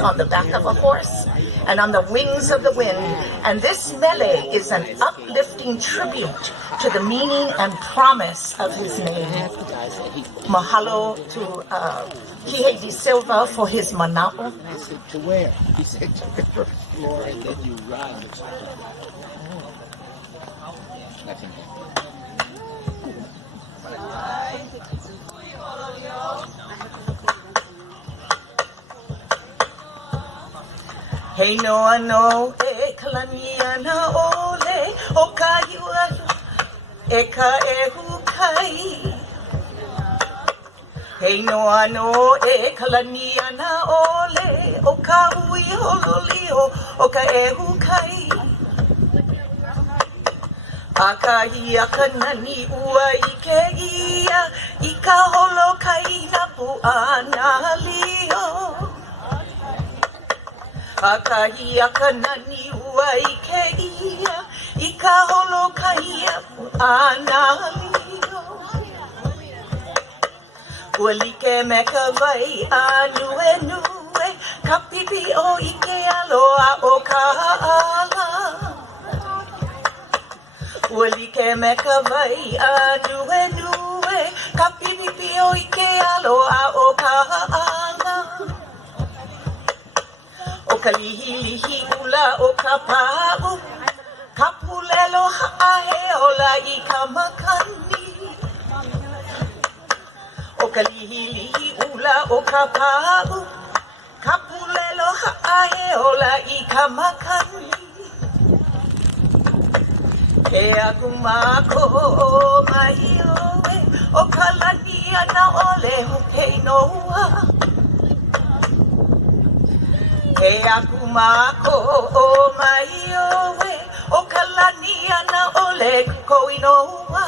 on the back of a horse and on the wings of the wind. And this mele is an uplifting tribute to the meaning and promise of his name. Mahalo to Kihe Di Silva for his mana'o. He said, to where? He said, to the first floor, and then you run. Nothing happened. Hey noa no e kalania na ole o ka hiua e ka e hukai. Hey noa no e kalania na ole o ka hui hololio o ka e hukai. A ka hia kanani ua I ke ia I ka holokai na puana lio. Akahia kanani ua I ke ia I ka holokai ana lio. Ua like me ka vai a nue nue ka pipi o I ke aloa o ka ala. Ua like me ka vai a nue nue ka pipi o I ke aloa o ka ala. O ka lihi ula o ka pa'u, ka pulelo ha'ahe ola I ka makani. O ka lihi ula o ka pa'u, ka pulelo ha'ahe ola I ka makani. He aku mako o mai oe, o ka lani ana ole ho kei noa. He aku mako o mai oe, o ka lani ana ole ko inoa.